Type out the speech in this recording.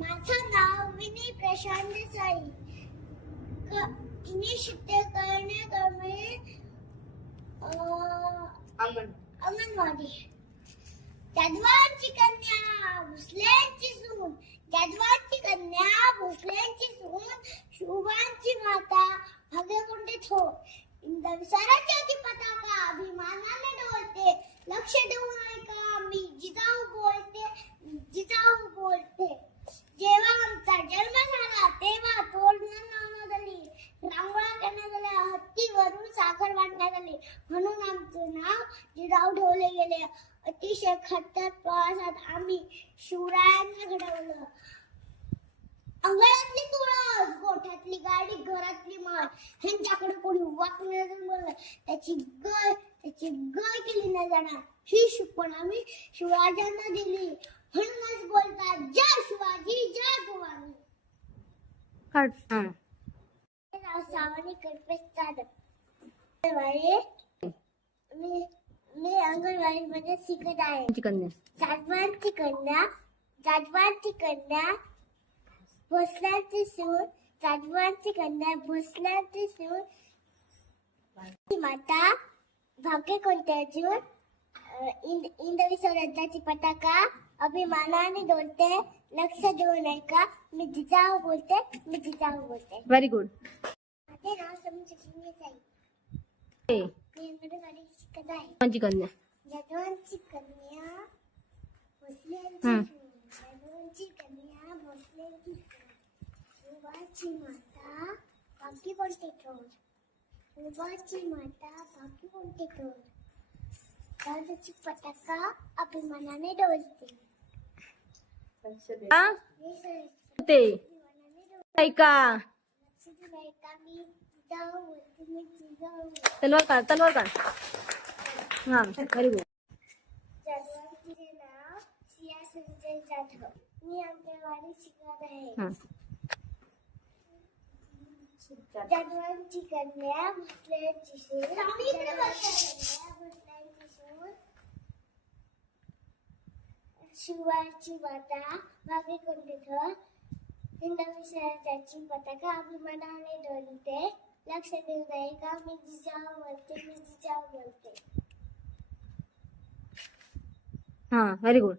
माझं नाव विनय प्रशांत देसाई. मी शिकते करण्याकडे अंगणवाडी. जाधवांची कन्या भोसलेंची सून, जाधवांची कन्या भोसलेंची सून, शुभांची माता भाग्यकुंडे थोर. स्वराज्याची पताका अभिमानाने डोलते. लक्ष देऊन ऐका, मी जिजाऊ बोलते, जिजाऊ बोलते. जेव्हा आमचा जन्म झाला तेव्हा तोरणं लावण्यात आली, रांगोळ्या करण्यात आल्या, हत्तीवरून साखर वाटण्यात आली, म्हणून आमचे नाव जिजाऊ ठेवले गेले. अतिशय खडतर प्रवासात आम्ही शिवरायांना घडवलं. अंगणातली तुळस, गोठ्यातली गाडी, घरातली माळ, ह्यांच्याकडे कोणी वाकण्यात बोललं त्याची गय केली नाही जाणार. ही शिकवण आम्ही शिवरायांना दिली. म्हणूनच बोलतात जय शिवाजी, जय भवानी. सावनी कल्पेश जाधव. मी अंगणवाडीमध्ये शिकत आहे. जाधवांची कन्या भोसल्यांची सून, जाधवांची कन्या भोसल्यांची सून, माता भाग्यकुंडे थोर. हिंदवी स्वराज्याची पताका अभिमानाने डोलते. लक्ष देऊन ऐका, मी जिजाऊ बोलते, मी जिजाऊ बोलते. Very good. माझे नाव समीक्षा देसाई. मी अंगणवाडी शिकत आहे. कन्या जाधवांची कन्या भोसल्यांची सून, जाधवांची कन्या भोसल्यांची सून, शुभाची माता भाग्यकुंडे थोर, शुभाची माता भाग्यकुंडे थोर. स्वराज्याची पताका अभिमानाने डोलते. ऐका. तलवार काढ. हा, व्हेरी गुड. जाधवांचे नाव सिया संजय जाधव. मी अंगणवाडी शिकत आहे. जाधवांची कन्या भोसल्यांची सून, शिवाची माता भाग्यकुंडे थोर. हिंदवी स्वराज्याची पताका अभिमानाने डोलते. लक्ष देऊन ऐका, मी जिजाऊ बोलते, मी जिजाऊ बोलते. हा, व्हेरी गुड.